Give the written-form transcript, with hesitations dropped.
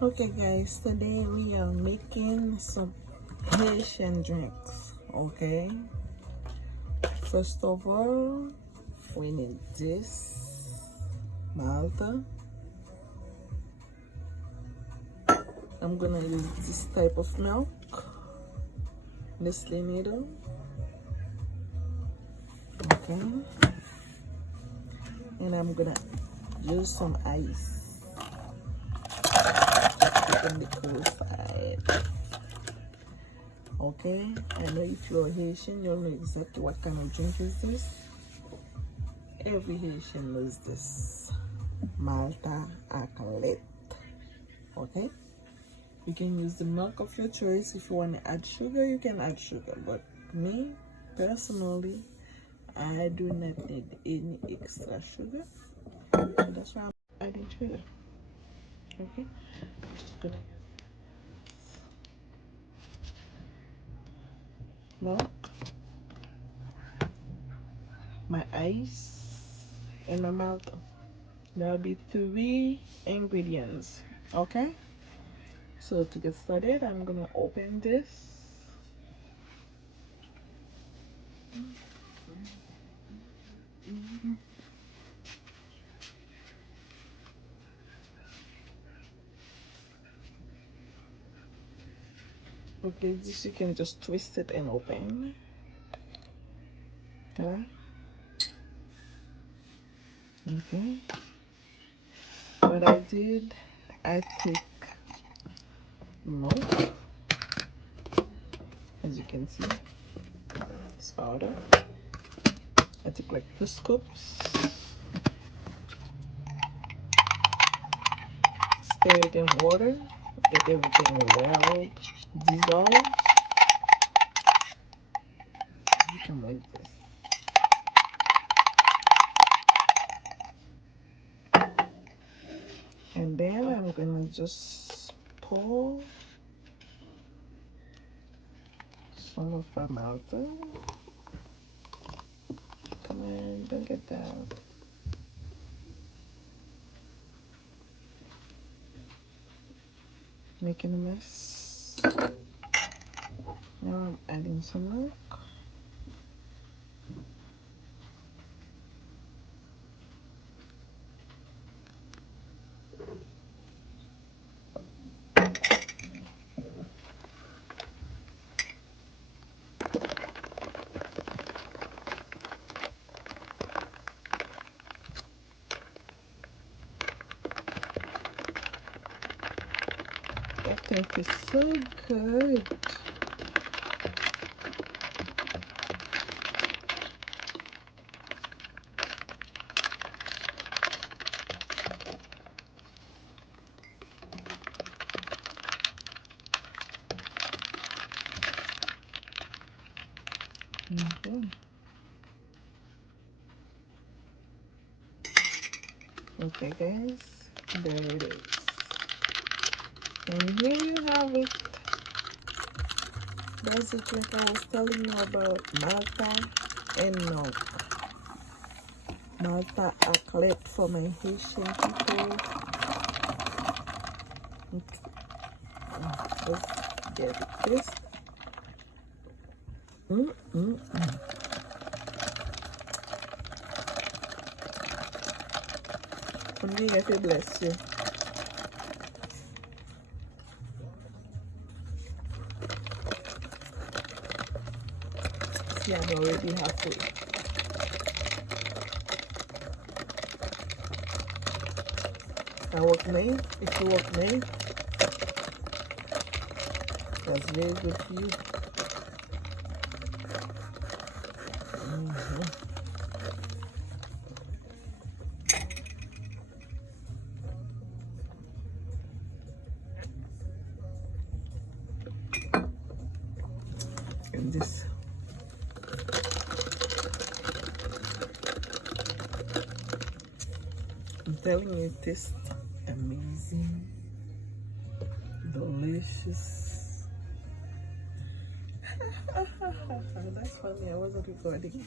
Okay guys, today we are making some Haitian drinks. Okay, first of all we need this Malta. I'm gonna use this type of milk, Nestle needle. Okay, and I'm gonna use some ice on the cool side. Okay, I know if you're Haitian, you'll know exactly what kind of drink is this. Every Haitian knows this. Malta chocolate. Okay, you can use the milk of your choice. If you want to add sugar, you can add sugar, but me personally, I do not need any extra sugar, so that's why I'm adding sugar. Okay, just gonna use milk, my ice, and my Malta. There'll be 3 ingredients. Okay, so to get started, I'm gonna open this. Okay, this you can just twist it and open. Yeah. Okay. What I did, I take milk, as you can see, it's powder. I took like 2 scoops. Stir it in water. Get everything well dissolved. You can like this. And then I'm gonna just pour some of our Malta. Come on, don't get down. Making a mess. Now I'm adding some milk. That thing is so good. Okay guys, there it is. And here you have it. That's the trick I was telling you about, Malta and milk. Malta chocolate for my Haitian people. Let's get this. I'm going to bless you. See, I'm already halfway. I work May. If you work May, that's very good for you. And this. I'm telling you, it tastes amazing, delicious. That's funny, I wasn't recording.